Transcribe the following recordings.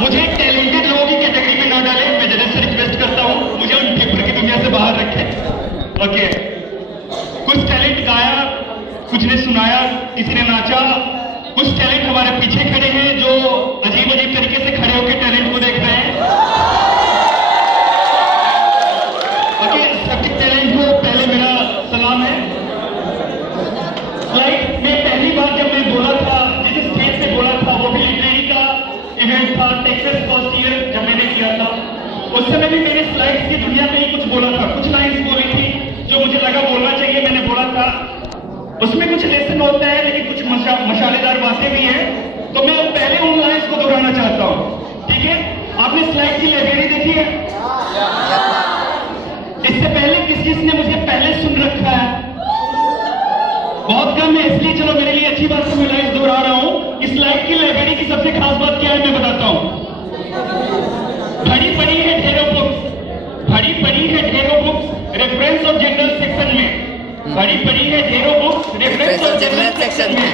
मुझे टैलेंटेड लोगों की कैटेगरी में ना डालें, मैं जजेस से रिक्वेस्ट करता हूँ मुझे उन पेपर की दुनिया से बाहर रखें। ओके, कुछ टैलेंट गाया, कुछ ने सुनाया, किसी ने नाचा, कुछ टैलेंट हमारे पीछे खड़े हैं जो अजीब अजीब तरीके से खड़े होकर टैलेंट को देख रहे हैं। ओके, सबके टैलेंट को पहले मेरा सलाम है। लाइक मैं पहली बार जब मैं बोला था, जिस स्टेज पे बोला था, वो भी लिटरेरी का इवेंट था, टेक्सास फर्स्ट ईयर जब मैंने किया था, उस समय भी मैंने स्लाइड्स की दुनिया में ही कुछ बोला था, कुछ लाइन्स बोली थी जो मुझे लगा बोलना चाहिए, मैंने बोला था। उसमें कुछ लेसन होता है लेकिन कुछ मसालेदार बातें भी हैं, तो मैं पहले उन लाइन्स को दोहराना चाहता हूँ। ठीक है, आपने स्लाइड की लाइब्रेरी देखी है? इससे पहले किस ने मुझे पहले सुन रखा है? बहुत कम है, इसलिए चलो मेरे लिए अच्छी बात है मैं लाइन्स दोहरा रहा हूँ। इस स्लाइड की लाइब्रेरी की सबसे खास बात क्या है मैं बताता हूँ। भरी पड़ी है ढेरों बुक्स, भरी पड़ी है ढेरों books reference of general section में, भरी पड़ी है ढेरों books reference of general section में,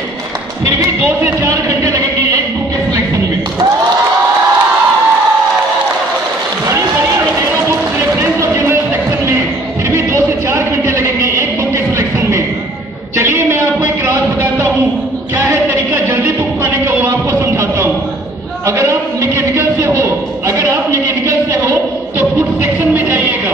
फिर भी 2 से 4 घंटे लगेंगे एक बुक के सिलेक्शन में। भरी पड़ी है ढेरों books reference of general section में, फिर भी 2 से 4 घंटे लगेंगे एक बुक के सिलेक्शन में। चलिए मैं आपको एक राज बताता हूँ, क्या है तरीका जल्दी बुक पाने का, वो आपको समझाता हूँ। अगर आप मैकेनिकल से हो, अगर आप मैकेनिकल से हो तो फूड सेक्शन में जाइएगा,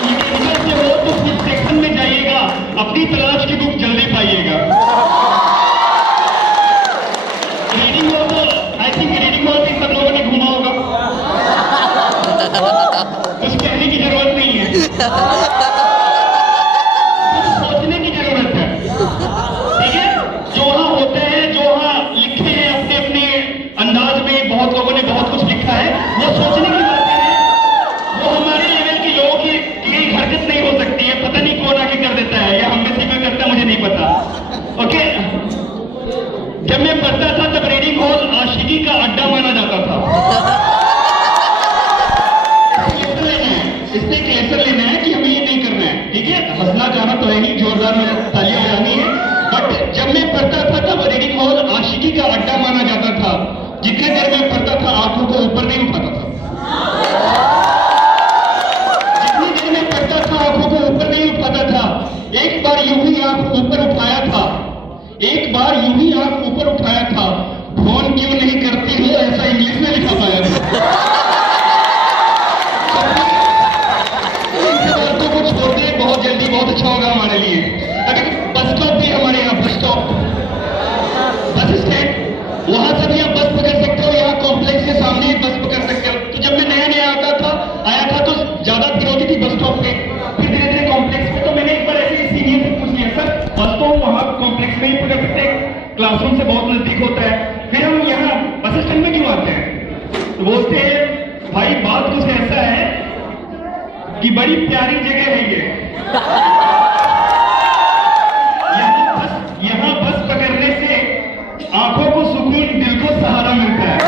मैकेनिकल से हो तो फूड सेक्शन में जाइएगा, अपनी तलाश की बुक जल्दी पाइएगा। रीडिंग हॉल तो आई थिंक रीडिंग हॉल भी सब लोगों ने घूमा होगा, कुछ कहने की जरूरत नहीं है, कुछ सोचने की जरूरत है। ठीक है, जो वहां होता है, जो वहां लिखे हैं अपने अपने अंदाज में, बहुत लोगों ने बहुत कुछ लिखा है, वो सोचने की बातें हैं, वो हमारे लेवल के लोगों की हरकत नहीं हो सकती है। पता नहीं कौन आगे कर देता है या हम में से कोई करता है, मुझे नहीं पता। ओके, जब मैं पढ़ता था तब रीडिंग हॉल आशिकी का अड्डा माना जाता था। इससे क्लेसर लेना है कि हमें ये नहीं करना है। ठीक है, हंसना गाना तो है ही, जोरदार में तालियां बजानी है, बट जब मैं पढ़ता था तब रीडिंग हॉल आशिकी का अड्डा माना जाता था। जितने देर में पढ़ता था आंखों को ऊपर नहीं उठाता था, जितनी देर में पढ़ता था आंखों को ऊपर नहीं उठाता था। एक बार यूं ही आंख ऊपर उठाया था, एक बार यूं ही आंख ऊपर उठाया था, फोन क्यों नहीं करती हो ऐसा इंग्लिश में लिखा पाया था। छोड़ते बहुत जल्दी, बहुत अच्छा होगा हमारे लिए। अभी बस स्टॉप भी हमारे यहाँ, बस स्टॉप, बस स्टैंड, वहां से भी आप बस पकड़ सकते हो, यहाँ कॉम्प्लेक्स के सामने बस पकड़ सकते हो। तो जब मैं नया नया आया था तो ज्यादा भीड़ होती थी बस स्टॉप पे, फिर धीरे धीरे कॉम्प्लेक्स पे। तो मैंने एक बार ऐसे सीनियर से पूछ लिया, सर बस तो वहां कॉम्प्लेक्स में ही पकड़ सकते हैं, क्लासरूम से बहुत नजदीक होता है, फिर हम यहाँ बस स्टैंड में क्यों आते हैं? तो बोलते हैं भाई बात कुछ ऐसा है कि बड़ी प्यारी जगह है ये, यहाँ बस पकड़ने से आंखों को सुकून, दिल को सहारा मिलता है।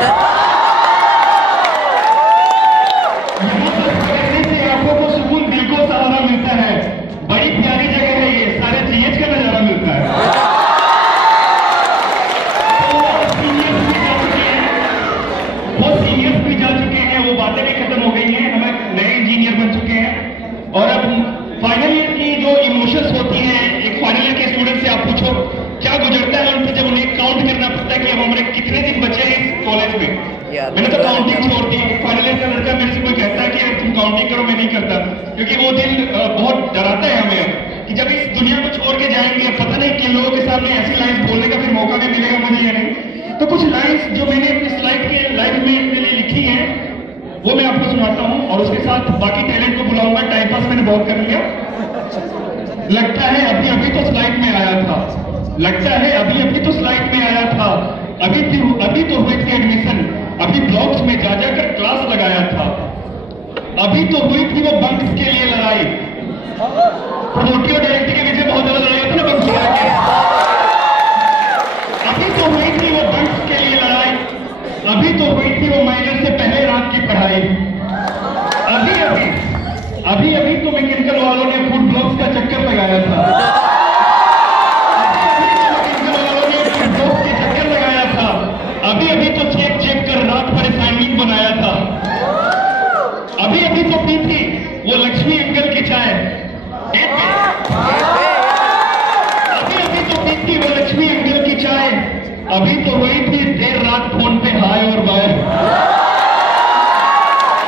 यहाँ बस पकड़ने से आंखों को सुकून, दिल को सहारा मिलता है, बड़ी प्यारी जगह है ये, सारे जीएच का नजारा मिलता है। तो सीनियर्स भी जा चुके हैं, वो सीनियर्स भी जा चुके हैं, वो बातें भी खत्म हो गई हैं, हम नए इंजीनियर बन चुके हैं। और अब फाइनल ईयर की जो इमोशंस होती हैं, एक फाइनल ईयर के स्टूडेंट से आप पूछो क्या गुजरता है उन पर जब उन्हें काउंट करना पड़ता है कि अब हमारे कितने दिन बचे हैं इस कॉलेज में। मैंने तो काउंटिंग छोड़ दी। फाइनल ईयर का लड़का मेरे से कोई कहता है कि तुम काउंटिंग करो, मैं नहीं करता, क्योंकि वो दिन बहुत डराता है हमें कि जब इस दुनिया को छोड़ के जाएंगे, पता नहीं किन लोगों के सामने ऐसी लाइन्स बोलने का फिर मौका भी मिलेगा मुझे या नहीं। तो कुछ लाइन्स जो मैंने अपनी स्लाइड के लाइफ में अपने लिए लिखी है वो मैं आपको सुनाता हूँ, और उसके साथ बाकी टैलेंट को बुलाऊंगा। टाइम पास मैंने बहुत कर लिया। लगता है अभी अभी तो स्लाइड में आया था, लगता है अभी अभी तो स्लाइड में आया था, अभी तो हुई थी एडमिशन, अभी ब्लॉक्स में जा जाकर क्लास लगाया था, अभी तो हुई थी वो बंक्स के लिए लड़ाई। प्रोमोटिव डायरेक्टर के पीछे बहुत ज्यादा लड़ाई होती है ना बंक्स के, अभी तो हुई थी वो बंक्स के लिए लड़ाई, अभी तो हुई थी वो माइनर से पहले रात की पढ़ाई, अभी अभी तो मैकेनिकल वालों ने फूड ब्लॉक्स का चक्कर लगाया था, अभी तो मैकेनिकल वालों ने फूड ब्लॉक्स के चक्कर लगाया था, थी वो लक्ष्मी अंकल की चाय 8 पे, अभी तो पी थी वो लक्ष्मी अंकल की चाय, अभी तो हुई थी देर रात फोन पे हाय और बाय,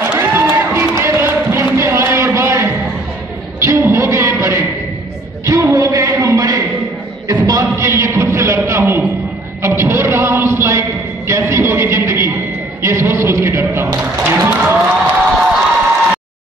अभी तो हुई थी देर रात फोन पे हाय और बाय। क्यों हो गए बड़े, क्यों हो गए हम बड़े, इस बात के लिए खुद से लड़ता हूं, अब छोड़ रहा हूं स्लाइड, कैसी होगी जिंदगी ये सोच सोच के डरता हूं।